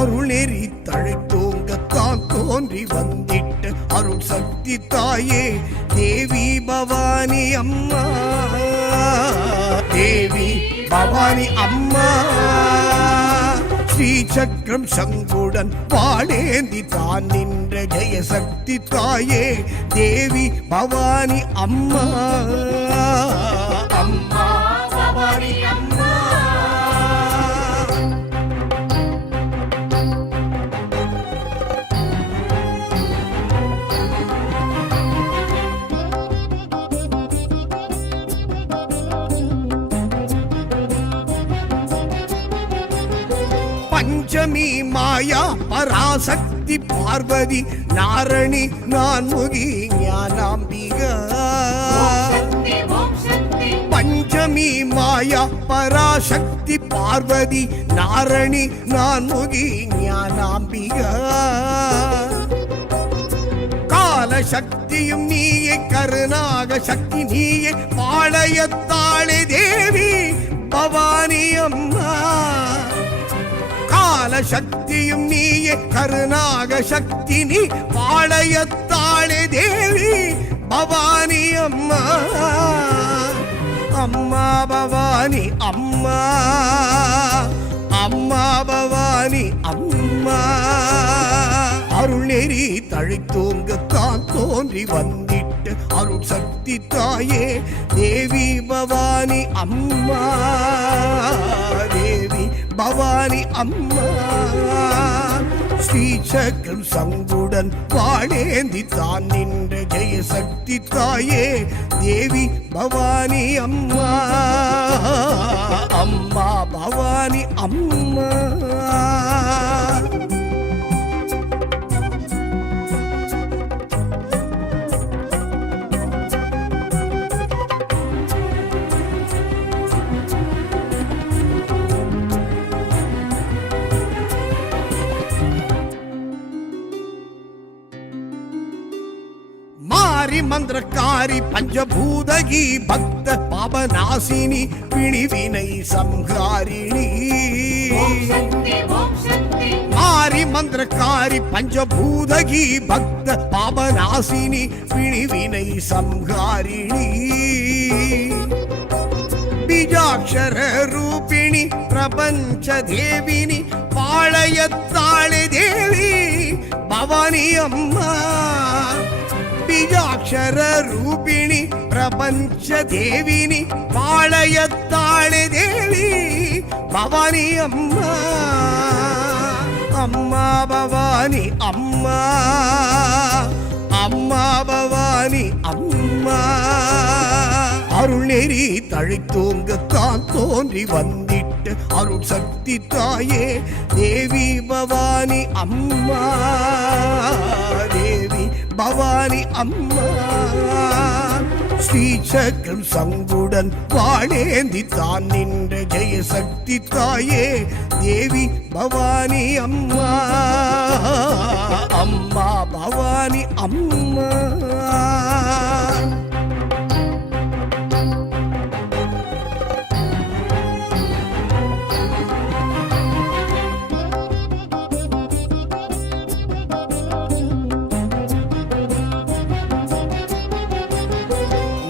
அருளெறி தழைத்தோங்கத்தான் தோன்றி வந்திட்ட அருள் சக்தி தாயே தேவி பவானி அம்மா, தேவி பவானி அம்மா. ஸ்ரீசக்கரம் சங்குடன் பாடேந்தி தான் நின்ற ஜெயசக்தி தாயே தேவி பவானி அம்மா, அம்மா பவானி அம்மா. பஞ்சமி மாயா பராசக்தி பார்வதி நாரணி நான்முகி ஞானாம்பிகா. பஞ்சமி லக்ஷ்மி மாயா பராசக்தி பார்வதி நாரணி நான்முகி ஞானாம்பிகா காலசக்தியும் நீயே கருணாக சக்தி நீயே பாளையத்தாளே தேவி பவானி அம்மா காலசக்தியும் நீயே கருணாக சக்தி நீ பாளையத்தாளே தேவி பவானி அம்மா அம்மா பவானி அம்மா அம்மா பவானி அம்மா அருள் நெறி தழைத்தோங்கத்தான் தோன்றி வந்திட்டு அருள் சக்தி தாயே தேவி பவானி அம்மா தேவி பவானி அம்மா ஸ்ரீசக்கரம் சங்குடன் வாழேந்தி தான் நின்ற ஜெயசக்தி தாயே தேவி பவானி அம்மா அம்மா பவானி அம்மா மந்திரக்காரி பஞ்சபூதகி பக்த பாபநாசினி பிணிவினை சம்ஹாரிணி மாரி மந்திரக்காரி பஞ்சபூதகி பக்த பாபநாசினி பிணிவினை சம்ஹாரிணி பீஜாட்சர ரூபிணி பிரபஞ்ச தேவினி பாளையத்தாளே தேவி பவானி அம்மா பீஜாட்சர ரூபிணி பிரபஞ்ச தேவினி பாளையத்தாளே தேவி பவானி அம்மா அம்மா பவானி அம்மா அம்மா பவானி அம்மா அருள் நெறி தழைத்தோங்கத்தான் தோன்றி வந்திட்டு அருள் சக்தி தாயே தேவி பவானி அம்மா தேவி பவானி அம்மா ஸ்ரீசக்கரம் சங்குடன் வாழேந்தி தான் நின்ற ஜெயசக்தி தாயே தேவி பவானி அம்மா அம்மா பவானி அம்மா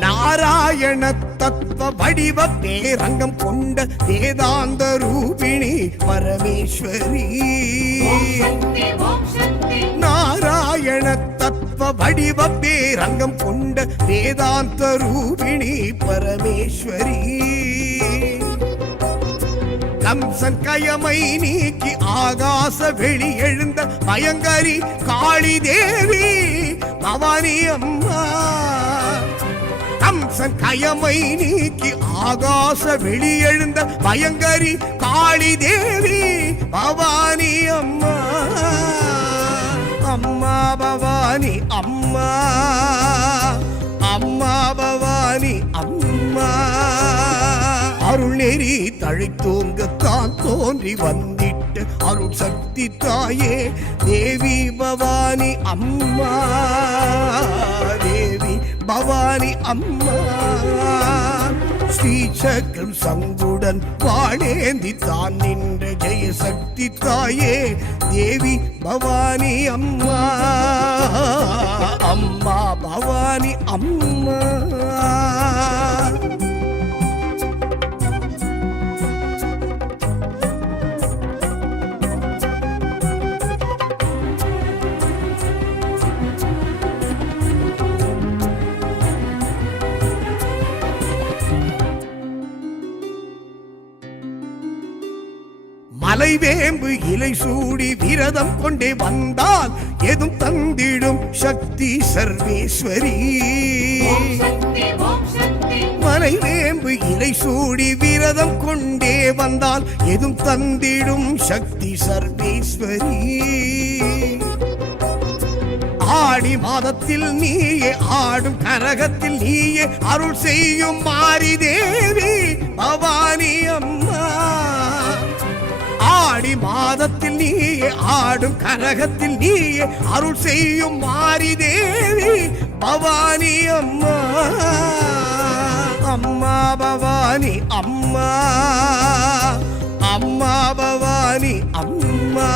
நாராயண தத்துவ வடிவ பேரங்கம் கொண்ட வேதாந்த ரூபிணி பரமேஸ்வரி நாராயண தத்துவ வடிவ பேரங்கம் கொண்ட வேதாந்த ரூபிணி பரமேஸ்வரி கம்சன் கயமை நீக்கி ஆகாச வெளி எழுந்த பயங்கரி காளி தேவி பவானி அம்மா கம்சன் கயமை நீக்கி ஆகாச வெளியெழுந்த பயங்கரி காளி தேவி பவானி அம்மா அம்மா பவானி அம்மா அம்மா பவானி அம்மா அருள் நெறி தழைத்தோங்கத்தான் தோன்றி வந்திட்டு அருள் சக்தி தாயே தேவி பவானி அம்மா தேவி பவானி அம்மா ஸ்ரீசக்கரம் சங்குடன் வாழேந்தி தான் நின்ற ஜெயசக்தி தாயே தேவி பவானி அம்மா அம்மா பவானி அம்மா மலைவேம்பு இலை சூடி விரதம் கொண்டே வந்தால் எதும் தந்திடும் சக்தி சர்வேஸ்வரி மலைவேம்பு இலை சூடி விரதம் கொண்டே வந்தால் எதும் தந்திடும் சக்தி சர்வேஸ்வரி ஆடி மாதத்தில் நீயே ஆடும் கரகத்தில் நீயே அருள் செய்யும் மாரி தேவி பவானி அம்மா. ஆடி மாதத்தில் நீயே ஆடும் கரகத்தில் நீயே அருள் செய்யும் மாரி தேவி பவானி அம்மா. அம்மா பவானி அம்மா, அம்மா பவானி அம்மா.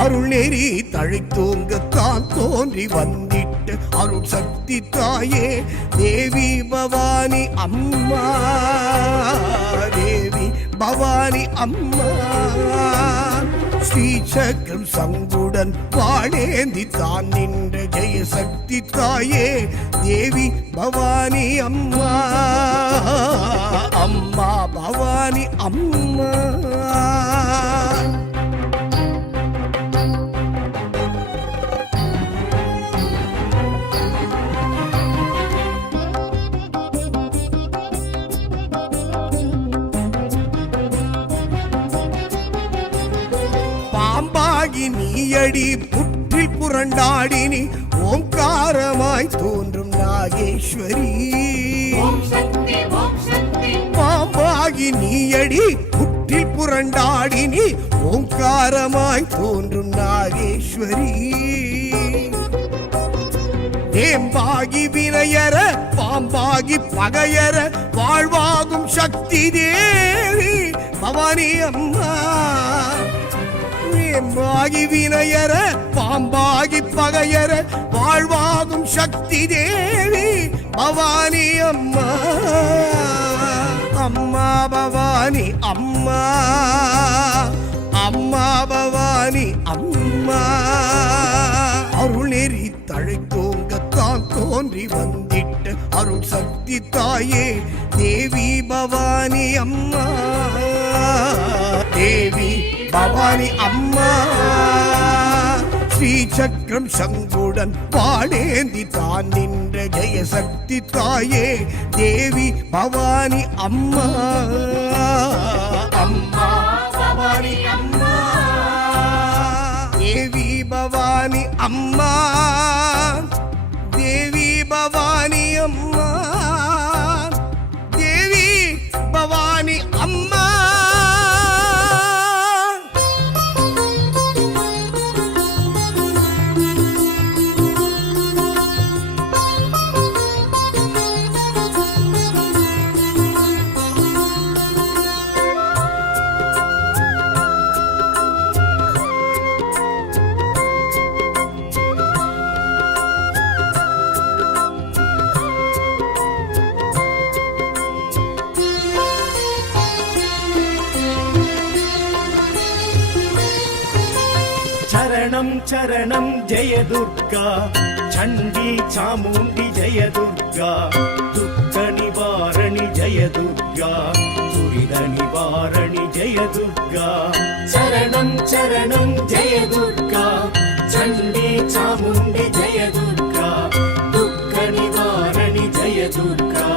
அருள் நெறி தழைத்தோங்கத்தான் தோன்றி வந்திட்டு அருள் சக்தி தாயே தேவி பவானி அம்மா, தேவி பவானி அம்மா. ஸ்ரீசக்கரம் சங்குடன் வாழேந்தி தான் நின்ற ஜெயசக்தி தாயே தேவி பவானி அம்மா, அம்மா பவானி அம்மா. நீயடி புற்றில் புரண்டாடினி ஓங்காரமாய் தோன்றும் நாகேஸ்வரி. பாம்பாகி நீயடி புற்றில் புரண்டாடினி ஓங்காரமாய் தோன்றும் நாகேஸ்வரி. வேம்பாகி வினையர பாம்பாகி பகையர வாழ்வாகும் சக்தி தேவி பவானி அம்மா. வேம்பாகி வினையர பாம்பாகி பகையர வாழ்வாகும் சக்தி தேவி பவானி அம்மா, அம்மா பவானி அம்மா, அம்மா பவானி அம்மா. அருள் நெறி தழைத்தோங்கத்தான் தோன்றி வந்திட்டு அருள் சக்தி தாயே தேவி பவானி அம்மா, தேவி பவானி அம்மா. ஸ்ரீசக்கரம் சங்குடன் வாழேந்தி தான் நின்ற ஜெயசக்தி தாயே தேவி பவானி அம்மா, அம்மா பவானி அம்மா, தேவி பவானி அம்மா, தேவி பவானி அம்மா, தேவி பவானி அம்மா. சரணம் சரணம் ஜெய துர்கா சண்டி சாமுண்டி ஜெய துர்கா துக்க நிவாரணி ஜெய துர்கா துரித நிவாரணி ஜெய துர்கா. சரணம் சரணம் ஜெய துர்கா சண்டி சாமுண்டி ஜெய துர்கா துக்க நிவாரணி ஜெய துர்கா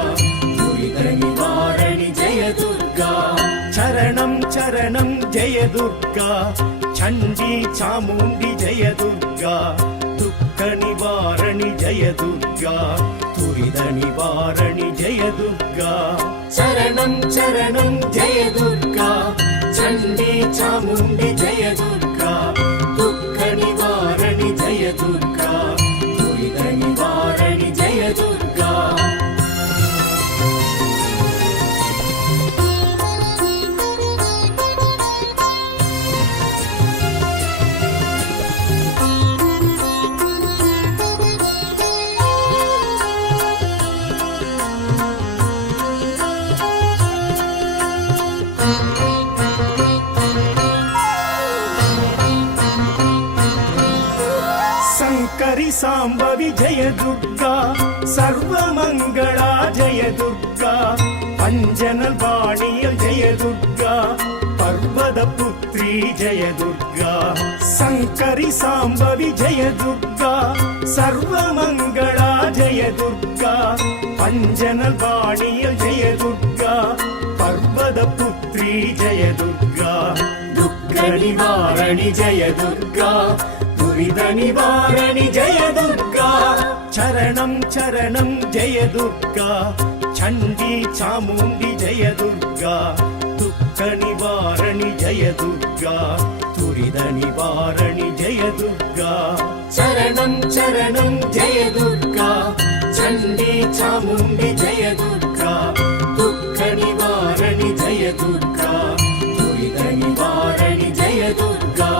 துரித நிவாரணி ஜெய துர்கா. சரணம் சரணம் ஜெய துர்கா சண்டி சாமுண்டி ஜெய துர்கா துக்க நிவாரணி ஜெய துர்கா துரித நிவாரணி ஜெய துர்கா. சரணம் சரணம் ஜெய துர்கா சண்டி சாமுண்டி ஜெய துர்கா துக்க நிவாரணி ஜெய துர்கா துரித நிவாரணி ஜெய துர்கா. शंकरी सांबवी जय दुर्गा सर्वमंगला जय दुर्गा अंजनल वाणियल जय दुर्गा पर्वत पुत्री जय दुर्गा. शंकरी सांबवी जय दुर्गा सर्वमंगला जय दुर्गा अंजनल वाणियल जय दुर्गा पर्वत पुत्री जय दुर्गा दुःख निवारणि जय दुर्गा துரித நிவாரணி ஜெய துர்கா சரணம் சரணம் ஜெய துர்கா சண்டி சாமுண்டி ஜெய துர்கா துக்க நிவாரணி ஜெய துர்கா துரித நிவாரணி ஜெய துர்கா சரணம் சரணம் ஜெய துர்கா சண்டி சாமுண்டி ஜெய துர்கா துக்க நிவாரணி ஜெய துர்கா துரித நிவாரணி ஜெய துர்கா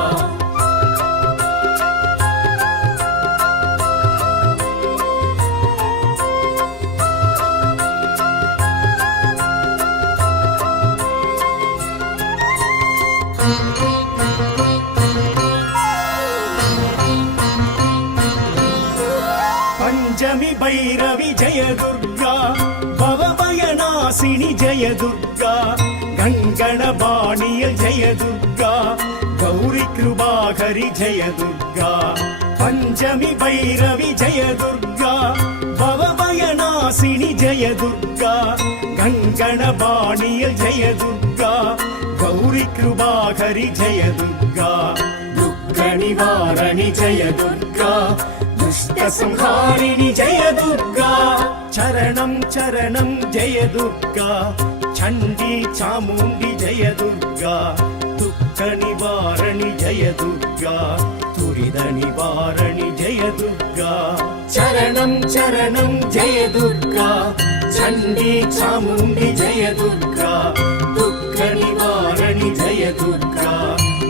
பஞ்சமி பைரவி ஜெய துர்கா பவபயநாசினி ஜெய துர்கா கங்கணபாணிய ஜெய துர்கா கௌரி கிருபாகரி ஜெய துர்கா பஞ்சமி பைரவி ஜெய துர்கா பவபயநாசினி ஜெய துர்கா கங்கணபாணிய ஜெய துர்கா கௌரி கிருபாகரி ஜெய துர்கா துக்க நிவாரணி ஜெய துர்கா दुष्ट संहारिणि जय दुर्गा चरणं चरणं जय दुर्गा चण्डी चामुण्डी जय दुर्गा दुःख निवारणि जय दुर्गा तुरिद निवारणि जय दुर्गा चरणं चरणं जय दुर्गा चण्डी चामुण्डी जय दुर्गा दुःख निवारणि जय दुर्गा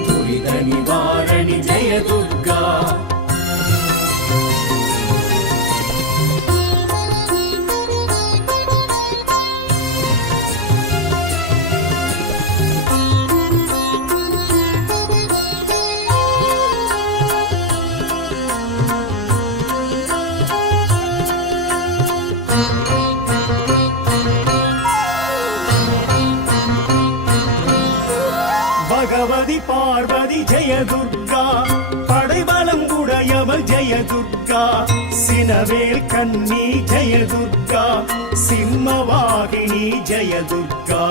तुरिद निवारणि जय दुर्गा பகவதி பார்வதி ஜெய துர்கா படைபலம் உடையவள் ஜெய துர்கா சினவேல் கண்ணி ஜெய துர்கா சிம்மவாகினி ஜெய துர்கா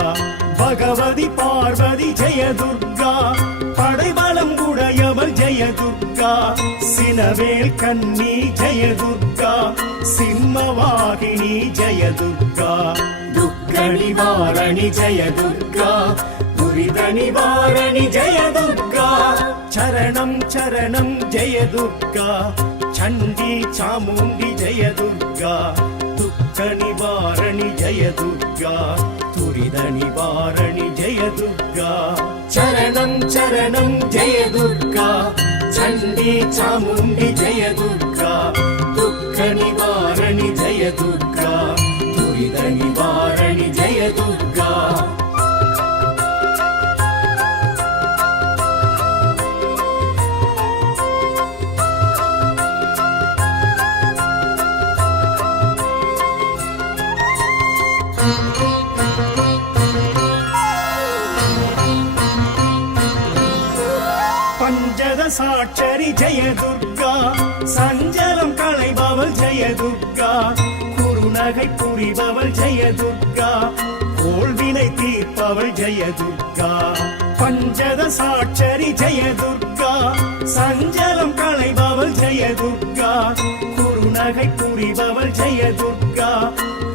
பகவதி பார்வதி ஜெய துர்கா படைபலம் உடையவள் ஜெய துர்கா சினவேல் கண்ணி ஜெய துர்கா சிம்மவாகினி ஜெய துர்கா துக்க நிவாரணி ஜெய துர்கா துரித நிவாரணி ஜெய துர்கா சரணம் சரணம் ஜெய துர்கா சண்டி சாமுண்டி ஜெய துர்கா துக்க நிவாரணி ஜெய துர்கா துரித நிவாரணி ஜெய துர்கா சரணம் சரணம் ஜெய துர்கா சண்டி சாமுண்டி ஜெய துர்கா துக்க நிவாரணி ஜெய துர்கா துரித நிவாரணி ஜெய துர்கா பஞ்சதசாட்சரி ஜெய துர்கா சஞ்சலம் களைபவள் ஜெய துர்கா குறுநகை புரிபவள் ஜெய துர்கா கோள்வினை தீர்ப்பவள் ஜெய துர்கா பஞ்சதசாட்சரி ஜெய துர்கா சஞ்சலம் களைபவள் ஜெய துர்கா குறுநகை புரிபவள் ஜெய துர்கா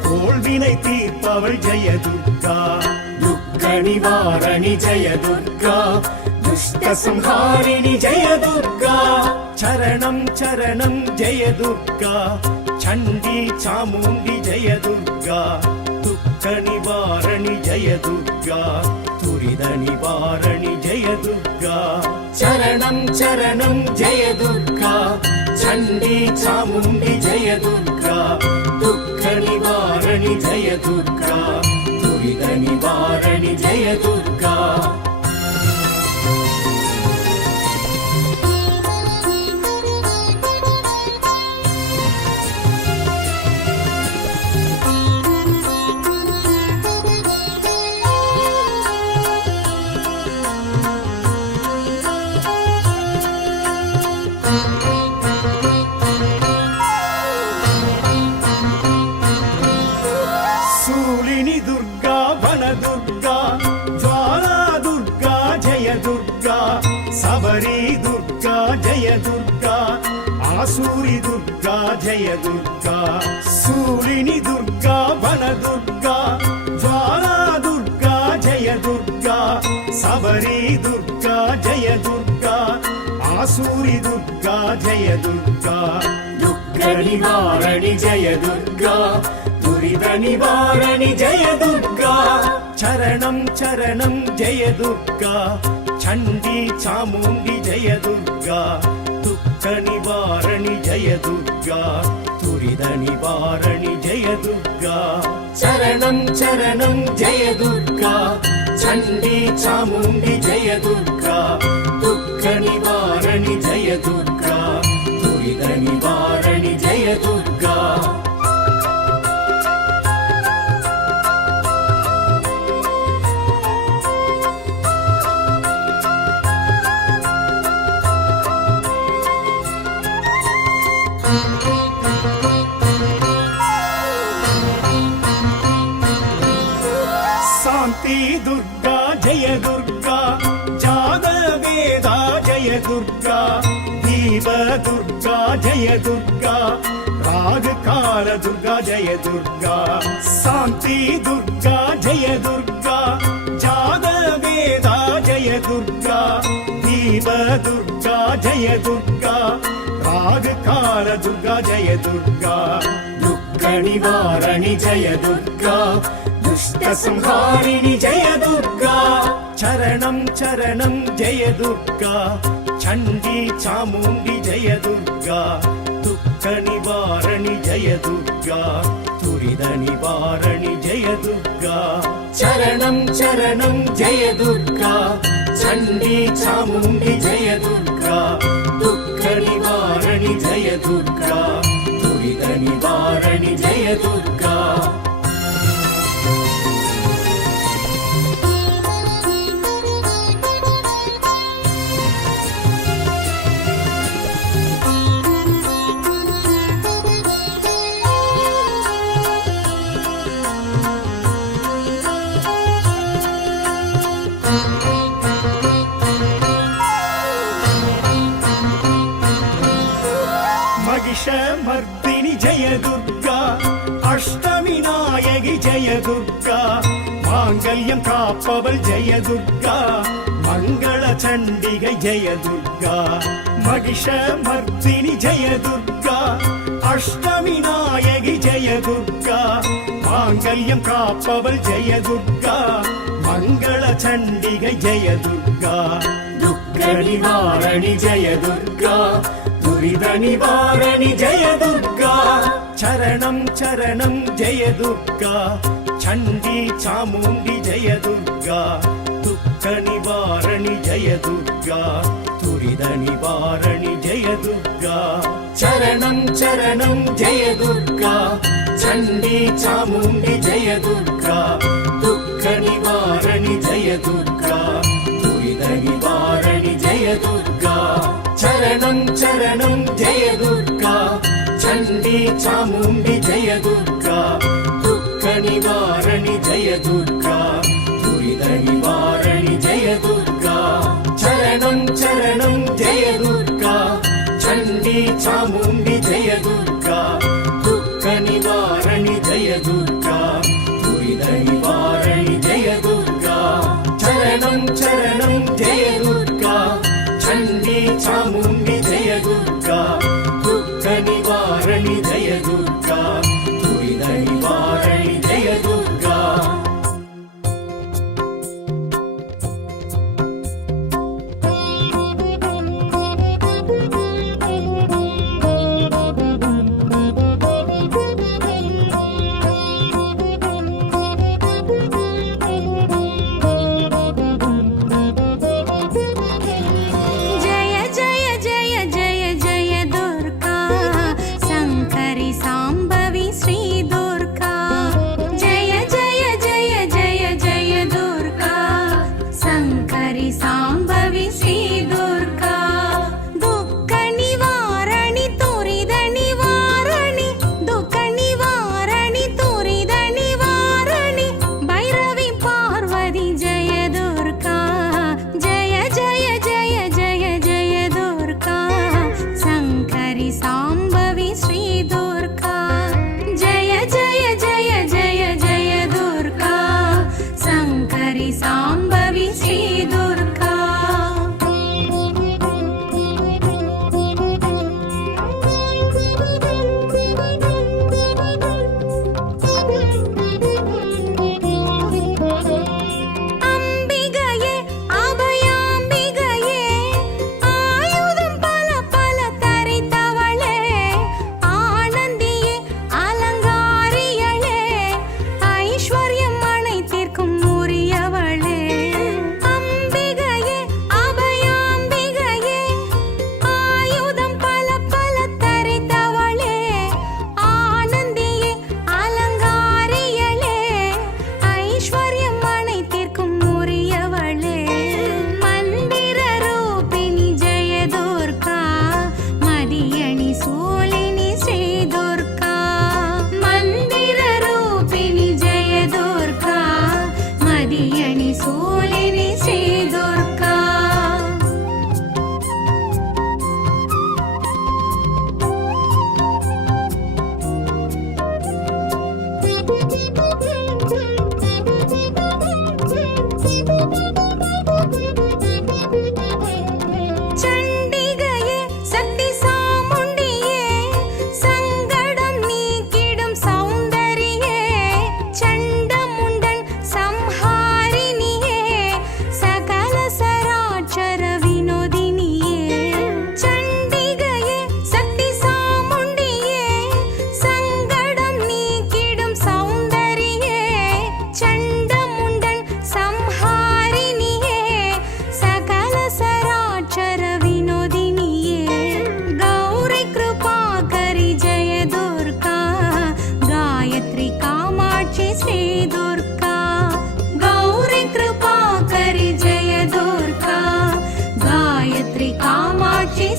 கோள்வினை தீர்ப்பவள் ஜெய துர்கா துக்க நிவாரணி ஜெய துர்கா दुष्ट संहारिणि जय दुर्गा चरणं चरणं जय दुर्गा चण्डी चामुण्डी जय दुर्गा दुःख निवारणि जय दुर्गा तुरिद निवारणि जय दुर्गा चरणं चरणं जय दुर्गा चण्डी चामुण्डी जय दुर्गा दुःख निवारणि जय दुर्गा तुरिद निवारणि जय दुर्गा शूलिनी दुर्गा वन दुर्गा ज्वाला दुर्गा जय दुर्गा सबरी दुर्गा जय दुर्गा ஆசூரி துர்கா ஜெய துர்கா சூலினி துர்கா வன துர்கா ஜுவாலா துர்கா ஜெய துர்கா சபரி துர்கா ஜெய துர்கா ஆசூரி துர்கா ஜெய துர்கா துக்க நிவாரணி ஜெய துர்கா துரித நிவாரணி ஜெய துர்கா சரணம் சரணம் ஜெய துர்கா சண்டி சாமுண்டி ஜெய துர்கா துக்க நிவாரணி ஜெய துர்கா துரித நிவாரணி ஜெய துர்கா சரணம் சரணம் ஜெய துர்கா சண்டி சாமுண்டி ஜெய துர்கா துக்க நிவாரணி ஜெய துர்கா துரித நிவாரணி ஜெய துர்கா சாந்தி துர்கா ஜெய துர்கா ஜாத வேதா ஜெய துர்கா தீப துர்கா ஜெய துர்கா ராகு கால துர்கா ஜெய துர்கா சாந்தி துர்கா ஜெய துர்கா ஜாத வேதா ஜெய துர்கா தீப துர்கா ஜெய துர்கா ராகு கால துர்கா ஜெய துர்கா துக்க நிவாரணி ஜெய துர்கா दुष्ट संहारिणि जय दुर्गा चरणं चरणं जय दुर्गा चण्डी चामुण्डी जय दुर्गा दुःख निवारणि जय दुर्गा तुरिद निवारणि जय दुर्गा चरणं चरणं जय दुर्गा चण्डी चामुण्डी जय दुर्गा दुःख निवारणि जय दुर्गा तुरिद निवारणि जय दुर्गा महिषमर्दिनि जय दुर्गा अष्टमी नायकि जय दुर्गा माङ्गल्यं काप्पवள் जय दुर्गा मङ्गल चण्डिगै जय दुर्गा महिषमर्दिनि जय दुर्गा अष्टमी नायकि जय दुर्गा माङ्गल्यं काप्पवள் जय दुर्गा मङ्गल चण्डिगै जय दुर्गा दुःख निवारणि जय दुर्गा துரித நிவாரணி ஜெய துர்கா சரணம் சரணம் ஜெய துர்கா சண்டி சாமுண்டி ஜெய துர்கா துக்க நிவாரணி ஜெய துர்கா துரித நிவாரணி ஜெய துர்கா சரணம் சரணம் ஜெய துர்கா சண்டி சாமுண்டி ஜெய துர்கா துக்க நிவாரணி ஜெய துர்கா துரித நிவாரணி ஜெய துர்கா चरणं चरणं जय दुर्गा चण्डी चामुण्डी जय दुर्गा दुःख निवारणि जय दुर्गा तुरिद निवारणि जय दुर्गा चरणं चरणं जय दुर्गा चण्डी चामुण्डी जय दुर्गा दुःख निवारणि जय दुर्गा तुरिद निवारणि जय दुर्गा चरणं चरणं जय दुर्गा चण्डी चामुण्डी जय दुर्गा दुःख निवारणि जय दुर्गा तुरिद निवारणि जय दुर्गा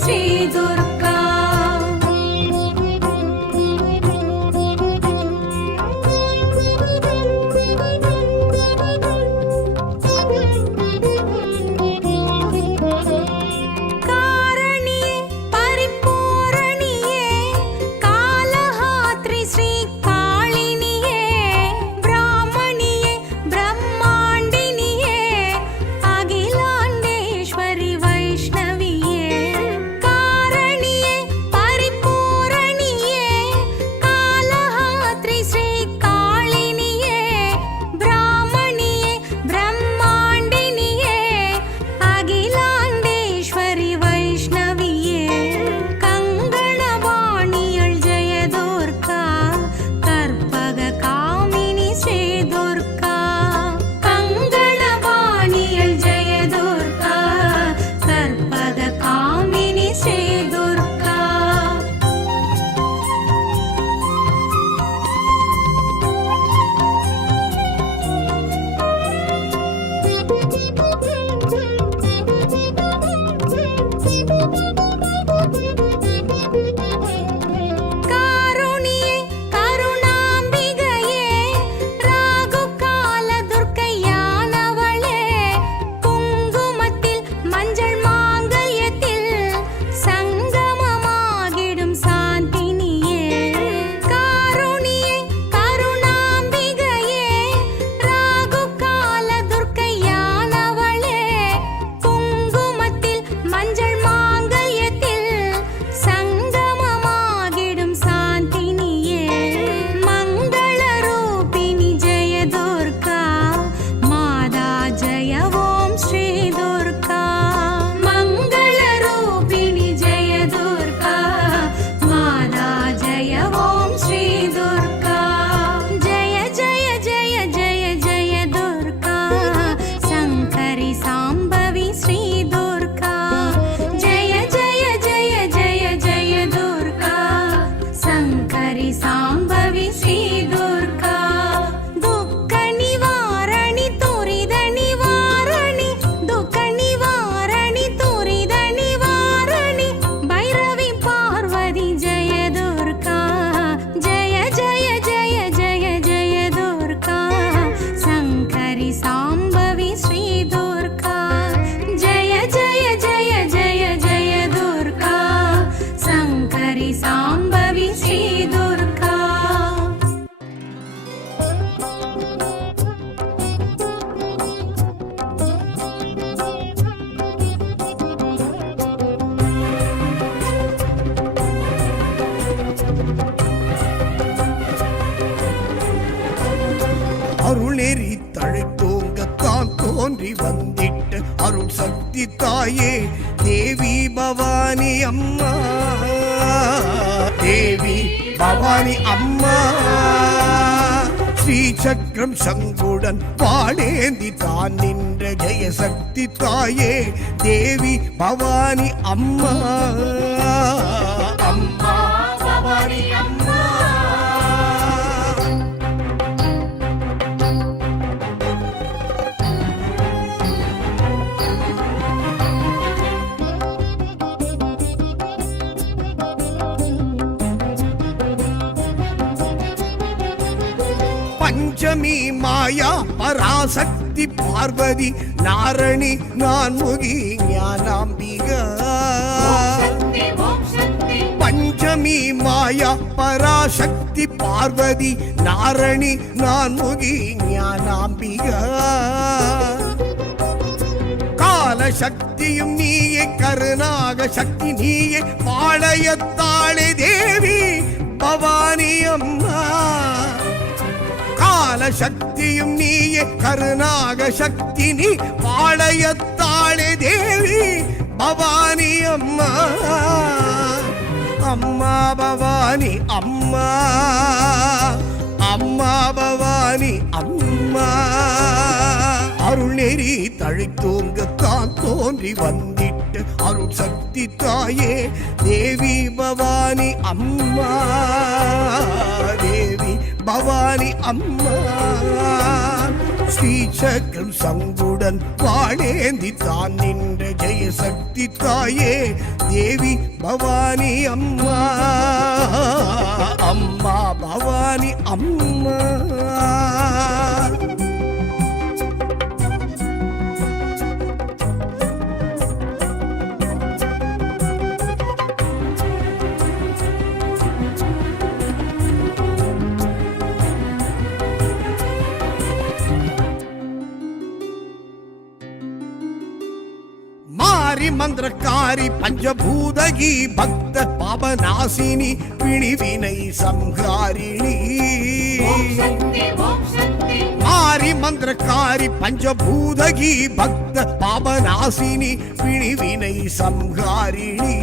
ஸ்ரீ துர்கா. அருளெறி தழைத்தோங்கத்தான் தோன்றி வந்திட்ட அருள் சக்தி தாயே தேவி பவானி அம்மா, தேவி பவானி அம்மா. ஸ்ரீ சக்கரம் சங்குடன் பாடேந்தி தான் நின்ற ஜெயசக்தி தாயே தேவி பவானி அம்மா, அம்மா பவானி அம்மா. பஞ்சமி மாயா பராசக்தி பார்வதி நாரணி நான்முகி ஞானாம்பிகா. பஞ்சமி மாயா பராசக்தி பார்வதி நாரணி நான்முகி ஞானாம்பிகா. காலசக்தியும் நீயே கருணாக சக்தி நீயே பாளையத்தாளே தேவி பவானி அம்மா. காலசக்தியும் நீயே கருணாக சக்தி நீ பாளையத்தாளே தேவி பவானி அம்மா, அம்மா பவானி அம்மா, அம்மா பவானி அம்மா. அருள் நெறி தழைத்தோங்கத்தான் தோன்றி வந்திட்ட அருள் சக்தி தாயே தேவி பவானி அம்மா, தேவி பவானி அம்மா. ஸ்ரீசக்கரம் சங்குடன் வாழேந்தி தான் நின்ற ஜெயசக்தி தாயே தேவி பவானி அம்மா அம்மா பவானி அம்மா. மந்திரக்காரி பஞ்சபூதகி பக்த பாபநாசினி பிணிவினை சம்ஹாரிணி. மாரி மந்திரக்காரி பஞ்சபூதகி பக்த பாபநாசினி பிணிவினை சம்ஹாரிணி.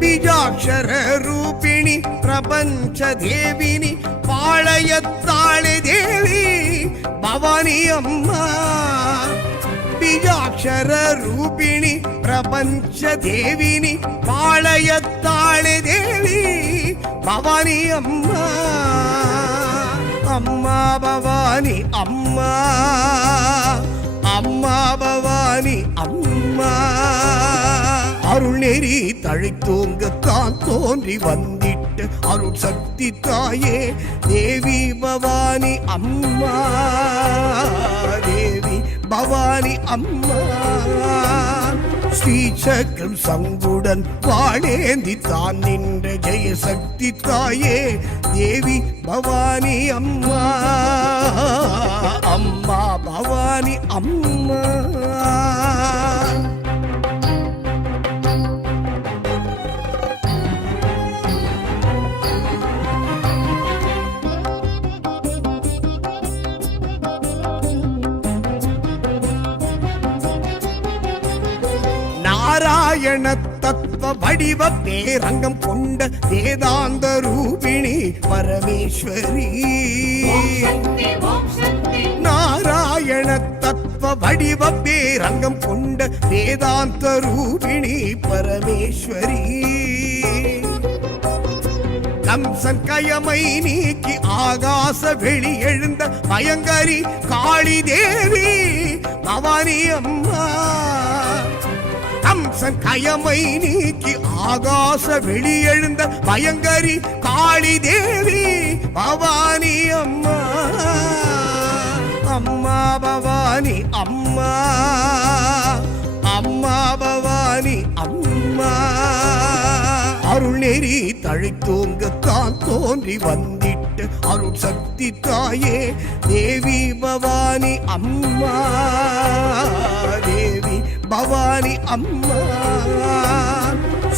பீஜாட்சர ரூபிணி பிரபஞ்ச தேவினி பாளையத்தாளே தேவி பவானி அம்மா. பீஜாட்சர ரூபிணி பிரபஞ்ச தேவினி பாளையத்தாளே தேவி பவானி அம்மா அம்மா பவானி அம்மா அம்மா பவானி அம்மா. அருள் நெறி தழைத்தோங்கத்தான் தோன்றி வந்திட்டு அருள் சக்தி தாயே தேவி பவானி அம்மா தேவி பவானி அம்மா. ஸ்ரீசக்கரம் சங்குடன் வாழேந்தி தான் நின்ற ஜெயசக்தி தாயே தேவி பவானி அம்மா அம்மா பவானி அம்மா. நாராயண தத்துவ வடிவ பேரங்கம் கொண்ட வேதாந்த ரூபிணி பரமேஸ்வரி. நாராயண தத்துவ வடிவ பேரங்கம் கொண்ட வேதாந்த ரூபிணி பரமேஸ்வரி. கம்சன் கயமை நீக்கி ஆகாச வெளி எழுந்த பயங்கரி காளி தேவி பவானி அம்மா. கம்சன் கயமை நீக்கி ஆகாச வெளி எழுந்த பயங்கரி காளி தேவி பவானி அம்மா அம்மா பவானி அம்மா அம்மா பவானி அம்மா. அருள் நெறி தழைத்தோங்கத்தான் தோன்றி வந்திட்டு அருள் சக்தி தாயே தேவி பவானி அம்மா தேவி பவானி அம்மா.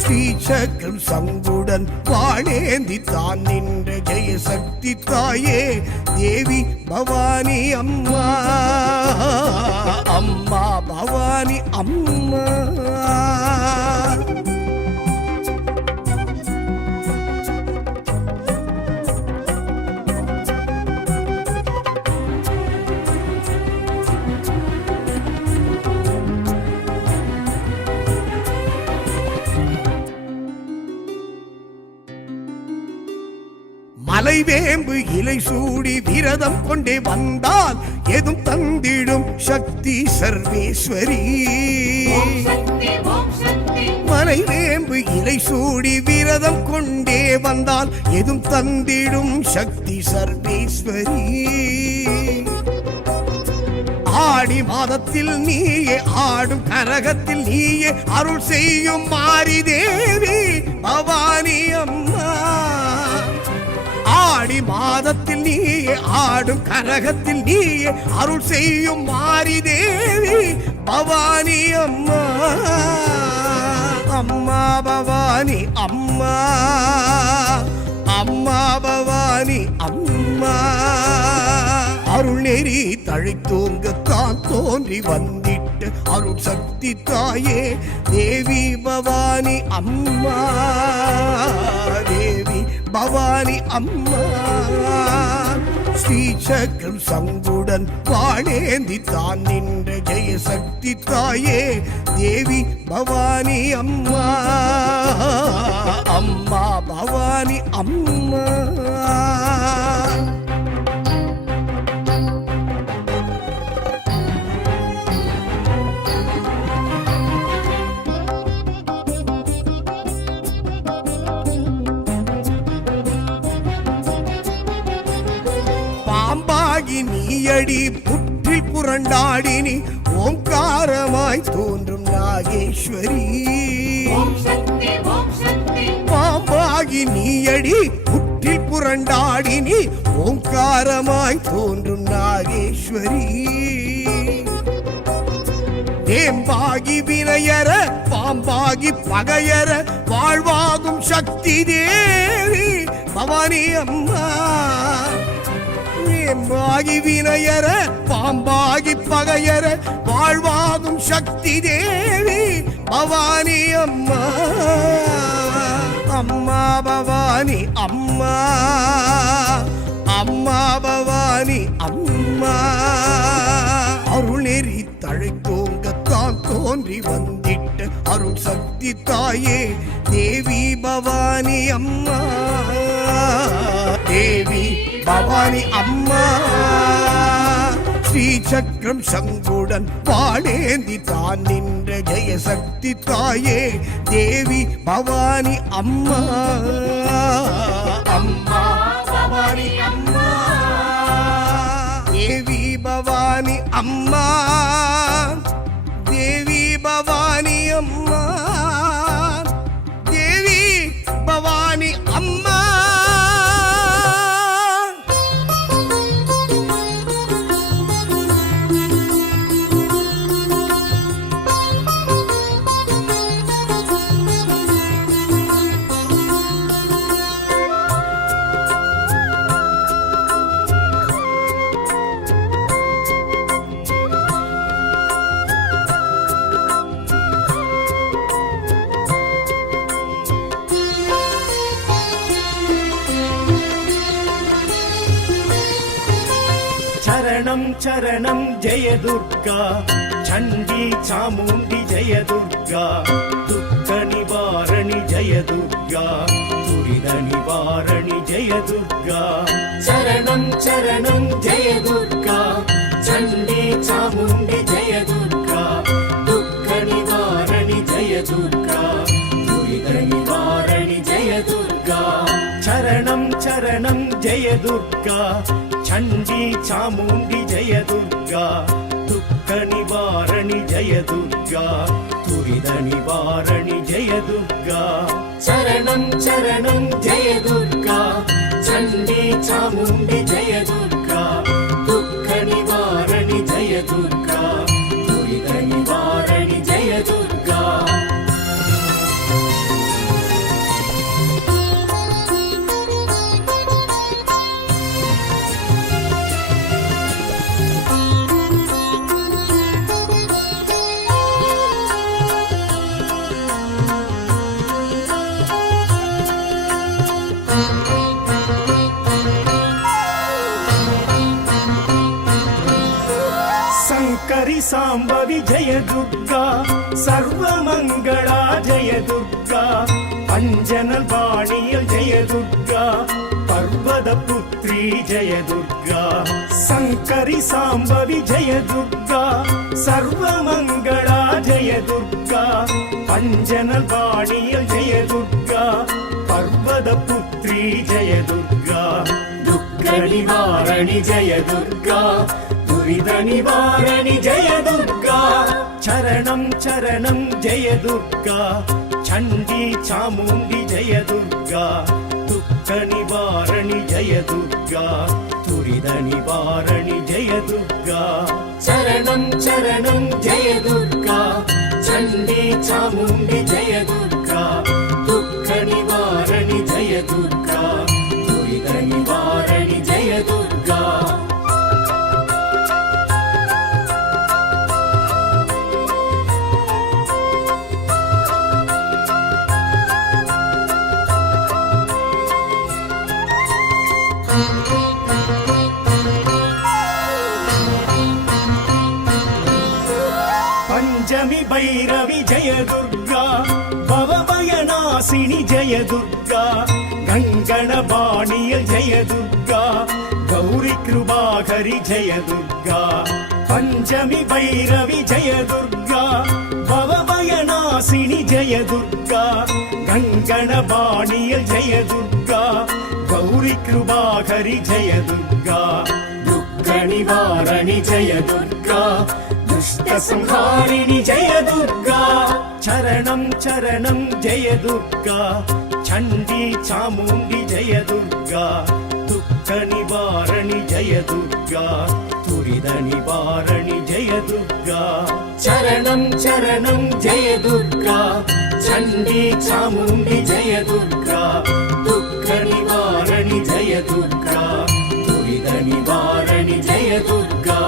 ஸ்ரீசக்கரம் சங்குடன் வாழேந்தி தான் நின்ற ஜெயசக்தி தாயே தேவி பவானி அம்மா அம்மா பவானி அம்மா. மலைவேம்பு இலை சூடி விரதம் கொண்டே வந்தால் எதும் தந்திடும் சக்தி சர்வேஸ்வரி. மலைவேம்பு இலை சூடி விரதம் கொண்டே வந்தால் எதும் தந்திடும் சக்தி சர்வேஸ்வரி. ஆடி மாதத்தில் நீயே ஆடும் கரகத்தில் நீயே அருள் செய்யும் மாரி தேவி பவானி அம்மா. ஆடி மாதத்தில் நீயே ஆடும் கரகத்தில் நீயே அருள் செய்யும் மாரி தேவி பவானி அம்மா அம்மா பவானி அம்மா அம்மா பவானி அம்மா. அருள் நெறி தழைத்தோங்கத்தான் தோன்றி வந்திட்டு அருள் சக்தி தாயே தேவி பவானி அம்மா தேவி பவானி அம்மா. ஸ்ரீசக்கரம் சங்குடன் வாழேந்தி தான் நின்ற ஜெயசக்தி தாயே தேவி பவானி அம்மா அம்மா பவானி அம்மா. நீயடி புற்றில் புரண்டாடி நீ ஓங்காரமாய் தோன்றும் நாகேஸ்வரி பாம்பாகி நீயடி புற்றில் புரண்டாடி நீ ஓங்காரமாய் தோன்றும் நாகேஸ்வரி தேம்பாகி வினையர பாம்பாகி பகையர வாழ்வாகும் சக்தி தேவி பவானி அம்மா தேம்பாகி வினையர பாம்பாகி பகையர வாழ்வாகும் சக்தி தேவி பவானி அம்மா அம்மா பவானி அம்மா அம்மா பவானி அம்மா அருள் நெறி தழைத்தோங்கத்தான் தோன்றி வந்திட்ட அருள் சக்தி தாயே தேவி பவானி அம்மா தேவி பவானி அம்மா ஸ்ரீசக்கரம் சங்குடன் பாடேந்தி தான் நின்ற ஜெயசக்தி தாயே தேவி பவானி அம்மா அம்மா பவானி அம்மா தேவி பவானி அம்மா தேவி பவானி அம்மா தேவி பவானி அம்மா சரணம் சரணம் ஜெய துர்கா சண்டி சாமுண்டி ஜெய துர்கா துக்க நிவாரணி ஜெய துர்கா துரித நிவாரணி ஜெய துர்கா சரணம் சரணம் ஜெய துர்கா சண்டி சாமுண்டி ஜெய துர்கா துக்க நிவாரணி ஜெய துர்கா துரித நிவாரணி ஜெய துர்கா சரணம் சரணம் ஜெய துர்கா சண்டி சாமுண்டி ஜெய துர்கா துக்க நிவாரணி ஜெய துர்கா துரித நிவாரணி ஜெய துர்கா சரணம் சரணம் ஜெய துர்கா சண்டி சாமுண்டி ஜெய துர்கா துக்க நிவாரணி ஜெய துர்கா துரித நிவாரணி ஜெய துர்கா शङ्करि साम्बवि जय दुर्गा सर्वमङ्गला जय दुर्गा अञ्जनवाणिय जय दुर्गा पर्वतपुत्री जय दुर्गा शङ्करि साम्बवि जय दुर्गा सर्वमङ्गला जय दुर्गा अञ्जनवाणिय जय दुर्गा पर्वतपुत्री जय दुर्गा दुःख निवारणि जय दुर्गा दुरित निवारणि जय दुर्गा चरणं चरणं जय दुर्गा चण्डी चामुण्डी जय दुर्गा दुःख निवारणि जय दुर्गा दुरित निवारणि जय दुर्गा चरणं चरणं जय दुर्गा चण्डी चामुण्डी जय दुर्गा दुःख निवारणि जय दुर्गा दुरित निवारणि जय दुर्गा पंचमी भैरवी जय दुर्गा भवभयनाशिनी जय दुर्गा गंगणबाणिय जय दुर्गा गौरी कृपाकरी जय दुर्गा पंचमी भैरवी जय दुर्गा भवभयनाशिनी जय दुर्गा गंगणबाणिय जय दुर्गा गौरी कृपाकरी जय दुर्गा दुःख ದುಃಖ ನಿವಾರಣಿ ಜಯ ದುರ್ಗಾ ದುಷ್ಟ ಸಂಹಾರಿಣಿ ಜಯ ದುರ್ಗಾ ಚರಣಂ ಚರಣಂ ಜಯ ದುರ್ಗಾ ಚಂಡಿ ಚಾಮುಂಡಿ ಜಯ ದುರ್ಗಾ ದುಃಖ ನಿವಾರಣಿ ಜಯ ದುರ್ಗಾ ತುರಿದ ನಿವಾರಣಿ ಜಯ ದುರ್ಗಾ ಚರಣಂ ಚರಣಂ ಜಯ ದುರ್ಗಾ ಚಂಡಿ ಚಾಮುಂಡಿ ಜಯ ದುರ್ಗಾ ದುಃಖ ನಿವಾರಣಿ ಜಯ ದುರ್ಗಾ ತುರಿದ ನಿವಾರಣಿ ಜಯ ದುರ್ಗಾ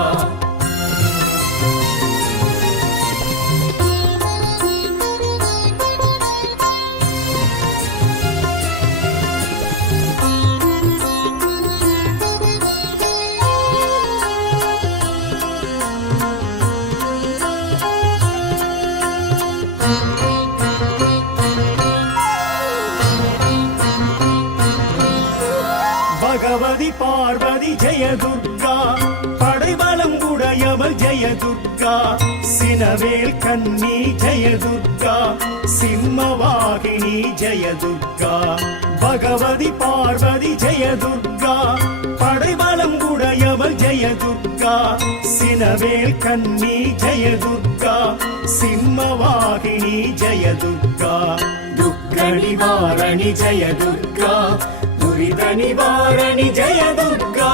பகவதி பார்வதி ஜெய துர்கா படைபலம் உடையவள் ஜெய துர்கா சினவேல் கன்னி ஜெய துர்கா சிம்மவாகினி ஜெய துர்கா பகவதி பார்வதி ஜெய துர்கா படைபலம் உடையவள் ஜெய துர்கா சினவேல் கன்னி ஜெய துர்கா சிம்மவாகினி ஜெய துர்கா துக்க நிவாரணி ஜெய துர்கா துரித நிவாரணி ஜெய துர்கா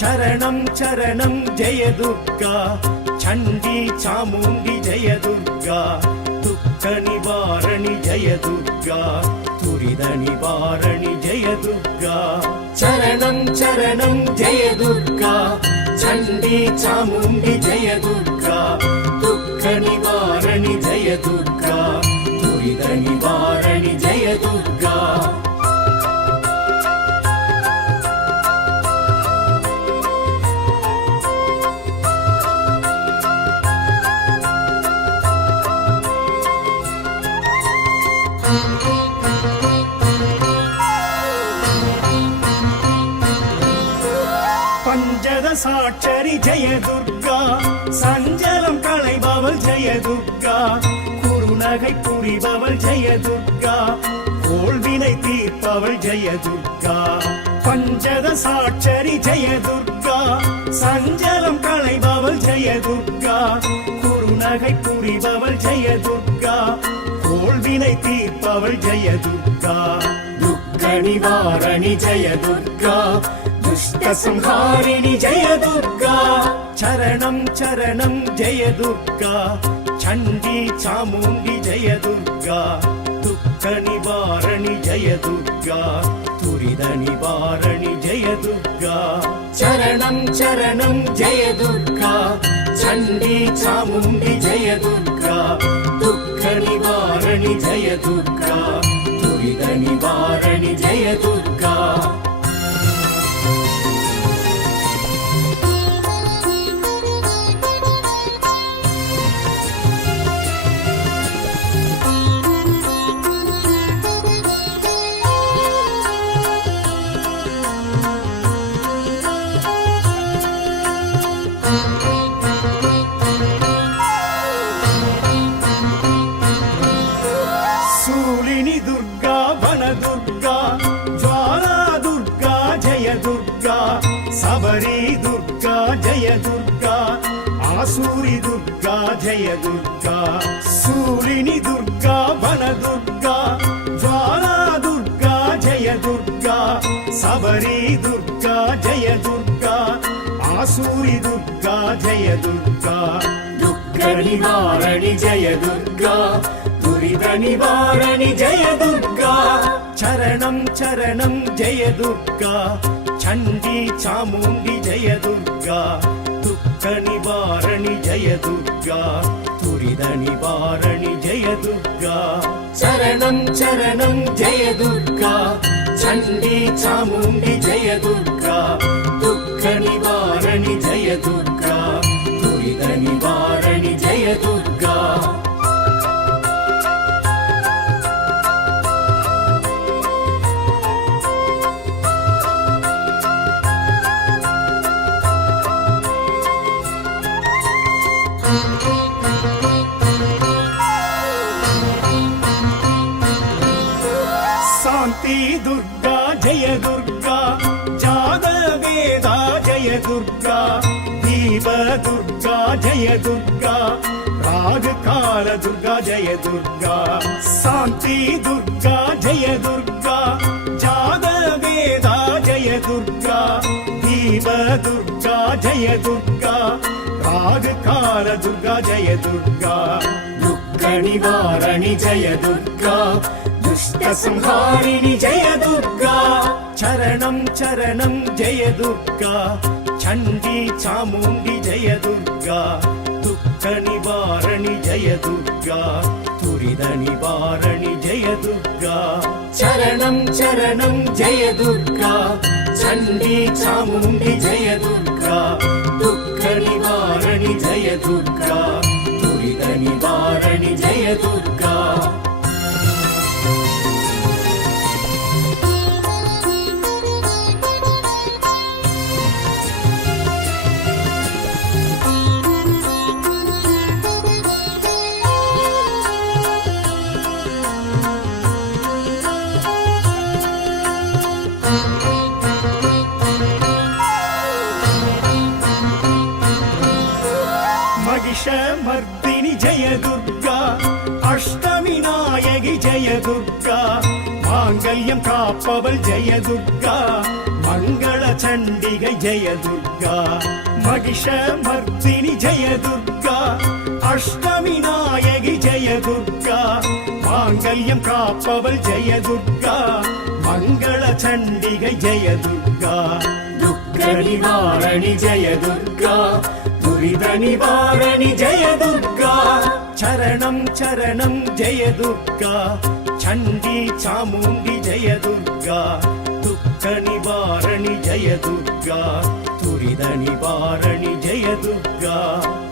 சரணம் சரணம் ஜெய துர்கா சண்டி சாமுண்டி ஜெய துர்கா துக்க நிவாரணி ஜெய துர்கா துரித நிவாரணி ஜெய துர்கா சரணம் சரணம் ஜெய துர்கா சண்டி சாமுண்டி ஜெய துர்கா துக்க நிவாரணி ஜெய துர்கா துரித நிவாரணி ஜெய துர்கா பஞ்சதசாட்சரி ஜெய துர்கா சஞ்சலம் களைபவள் ஜெய துர்கா குறுநகை புரிபவள் ஜெய துர்கா கோள்வினை தீர்ப்பவள் ஜெய துர்கா பஞ்சதசாட்சரி ஜெய துர்கா சஞ்சலம் களைபவள் ஜெய துர்கா குறுநகை புரிபவள் ஜெய துர்கா கோள்வினை தீர்ப்பவள் ஜெய துர்கா துக்க நிவாரணி ஜெய துர்கா दुष्ट संहारिणि जय दुर्गा चरणं चरणं जय दुर्गा चंडी चामुंडी जय दुर्गा दुःख निवारणि जय दुर्गा तुरिद निवारणि जय दुर्गा चरणं चरणं जय दुर्गा चंडी चामुंडी जय दुर्गा दुःख निवारणि जय दुर्गा तुरिद निवारणि जय दुर्गा सबरी दुर्गा जय दुर्गा आसूरी दुर्गा जय दुर्गा सूलिनी दुर्गा वन दुर्गा ज्वाला दुर्गा जय दुर्गा सबरी दुर्गा जय दुर्गा आसूरी दुर्गा जय दुर्गा दुःख निवारणि जय दुर्गा दुरित निवारणि जय दुर्गा चरणं चरणं जय दुर्गा चंडी चामुंडी जय दुर्गा दुःख निवारणि जय दुर्गा तुरिद निवारणि जय दुर्गा चरणं चरणं जय दुर्गा चंडी चामुंडी जय दुर्गा दुःख निवारणि जय दुर्गा तुरिद निवारणि जय दुर्गा शांति दुर्गा जय दुर्गा जाग दुर्गा जय दुर्गा राग काल दुर्गा जय दुर्गा शांति दुर्गा जय दुर्गा जाग वेदा जय दुर्गा दीप दुर्गा जय दुर्गा राग काल दुर्गा जय दुर्गा दुःख निवारणि जय दुर्गा दुष्ट संहारिणि जय दुर्गा चरणं चरणं जय दुर्गा चण्डी चामुण्डी जय दुर्गा दुःख निवारणि जय दुर्गा दुरित निवारणि जय दुर्गा चरणं चरणं जय दुर्गा चण्डी चामुण्डी जय दुर्गा दुःख निवारणि जय दुर्गा दुरित निवारणि जय दुर्गा महिषमर्दिनि जय दुर्गा अष्टमी नायकि जय दुर्गा माङ्गल्यं कापवल् जय दुर्गा मङ्गल चण्डिगै जय दुर्गा महिषमर्दिनि जय दुर्गा अष्टमी नायकि जय दुर्गा माङ्गल्यं कापवल् जय दुर्गा मङ्गल चण्डिगै जय दुर्गा दुःख निवारणि जय दुर्गा दुरित निवारणि जय दुर्गा चरणं चरणं जय दुर्गा चण्डी चामुण्डी जय दुर्गा दुःख निवारणि जय दुर्गा दुरित निवारणि जय दुर्गा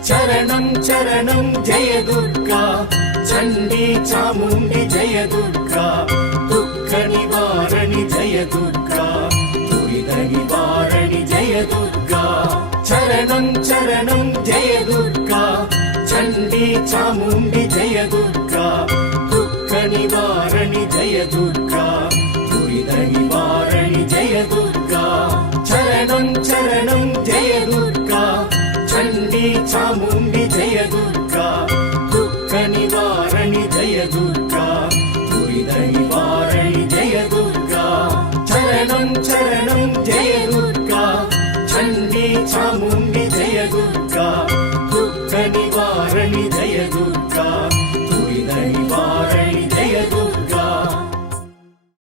चरणं चरणं जय दुर्गा चण्डी चामुण्डी जय दुर्गा दुःख निवारणि जय दुर्गा दुरित निवारणि जय दुर्गा चरणं चरणं जय दुर्गा चण्डी चामुण्डी जय दुर्गा दुःख निवारणि जय दुर्गा दुरित निवारणि जय दुर्गा चरणं चरणं जय दुर्गा चण्डी चामुण्डी जय दुर्गा दुःख निवारणि जय दुर्गा दुरित निवारणि जय दुर्गा चरणं चरणं जय दुर्गा चण्डी चामुण्डी जय दुर्गा दुःख निवारणि जय दुर्गा